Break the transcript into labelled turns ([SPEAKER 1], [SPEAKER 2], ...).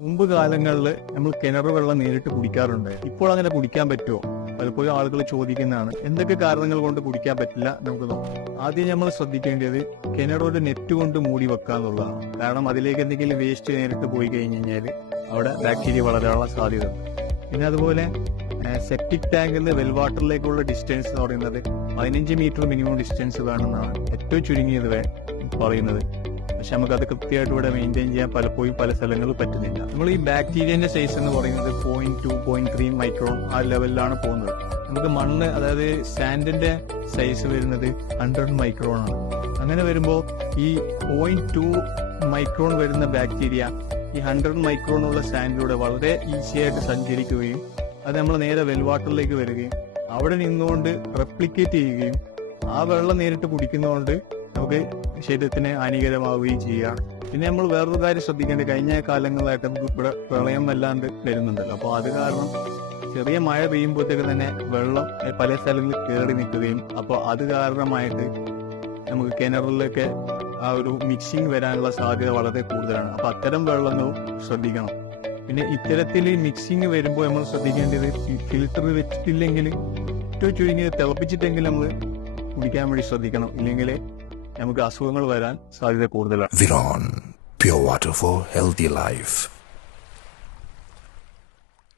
[SPEAKER 1] മുമ്പ് കാലങ്ങളിൽ നമ്മൾ കിണർ വെള്ളം നേരിട്ട് കുടിക്കാറുണ്ട്. ഇപ്പോൾ അങ്ങനെ കുടിക്കാൻ പറ്റുമോ? പലപ്പോഴും ആളുകൾ ചോദിക്കുന്നതാണ്. എന്തൊക്കെ കാരണങ്ങൾ കൊണ്ട് കുടിക്കാൻ പറ്റില്ല നമുക്ക് നോക്കാം. ആദ്യം നമ്മൾ ശ്രദ്ധിക്കേണ്ടത് കിണറൊരു നെറ്റ് കൊണ്ട് മൂടി വെക്കുക കാരണം അതിലേക്ക് എന്തെങ്കിലും വേസ്റ്റ് നേരിട്ട് പോയി കഴിഞ്ഞ് കഴിഞ്ഞാൽ അവിടെ ബാക്ടീരിയ വളരാനുള്ള സാധ്യത. പിന്നെ അതുപോലെ സെപ്റ്റിക് ടാങ്കിൽ നിന്ന് വെൽ വാട്ടറിലേക്കുള്ള ഡിസ്റ്റൻസ് എന്ന് പറയുന്നത് പതിനഞ്ച് മീറ്റർ മിനിമം ഡിസ്റ്റൻസ് വേണമെന്നാണ് ഏറ്റവും ചുരുങ്ങിയത് പറയുന്നത്. പക്ഷെ നമുക്ക് അത് കൃത്യമായിട്ട് ഇവിടെ മെയിന്റെയിൻ ചെയ്യാൻ പലപ്പോഴും പല സ്ഥലങ്ങളിൽ പറ്റുന്നില്ല. നമ്മൾ ഈ ബാക്ടീരിയന്റെ സൈസ് എന്ന് പറയുന്നത് point two point three micron ആ ലെവലിലാണ് പോകുന്നത്. നമുക്ക് മണ്ണ് അതായത് സാൻഡിന്റെ സൈസ് വരുന്നത് ഹൺഡ്രഡ് മൈക്രോൺ ആണ്. അങ്ങനെ വരുമ്പോൾ ഈ പോയിന്റ് ടു മൈക്രോൺ വരുന്ന ബാക്ടീരിയ ഈ ഹൺഡ്രഡ് മൈക്രോൺ ഉള്ള സാൻഡിലൂടെ വളരെ ഈസി ആയിട്ട് സഞ്ചരിക്കുകയും അത് നമ്മൾ നേരെ വെൽവാട്ടറിലേക്ക് വരികയും അവിടെ നിന്നുകൊണ്ട് റെപ്ലിക്കേറ്റ് ചെയ്യുകയും ആ വെള്ളം നേരിട്ട് കുടിക്കുന്നതുകൊണ്ട് നമുക്ക് ശരീരത്തിന് ഹാനികരമാവുകയും ചെയ്യുക. പിന്നെ നമ്മൾ വേറൊരു കാര്യം ശ്രദ്ധിക്കേണ്ടത് കഴിഞ്ഞ കാലങ്ങളായിട്ട് നമുക്ക് ഇവിടെ പ്രളയം വല്ലാണ്ട് വരുന്നുണ്ടല്ലോ. അപ്പോൾ അത് കാരണം ചെറിയ മഴ പെയ്യുമ്പോഴത്തേക്ക് തന്നെ വെള്ളം പല സ്ഥലങ്ങളിൽ കയറി നിൽക്കുകയും അപ്പോൾ അത് കാരണമായിട്ട് നമുക്ക് കിണറിലൊക്കെ ആ ഒരു മിക്സിങ് വരാനുള്ള സാധ്യത വളരെ കൂടുതലാണ്. അപ്പോൾ അത്തരം വെള്ളങ്ങൾ ശ്രദ്ധിക്കണം. പിന്നെ ഇത്തരത്തിൽ മിക്സിങ് വരുമ്പോൾ നമ്മൾ ശ്രദ്ധിക്കേണ്ടത് ഫിൽറ്റർ വെച്ചിട്ടില്ലെങ്കിൽ ഏറ്റവും ചുരുങ്ങിയത് തിളപ്പിച്ചിട്ടെങ്കിലും നമ്മൾ കുടിക്കാൻ വേണ്ടി ശ്രദ്ധിക്കണം. ഇല്ലെങ്കിൽ നമുക്ക് അസുഖങ്ങൾ വരാൻ സാധ്യത കൂടുതലാണ്.
[SPEAKER 2] വിറോൺ pure water for healthy life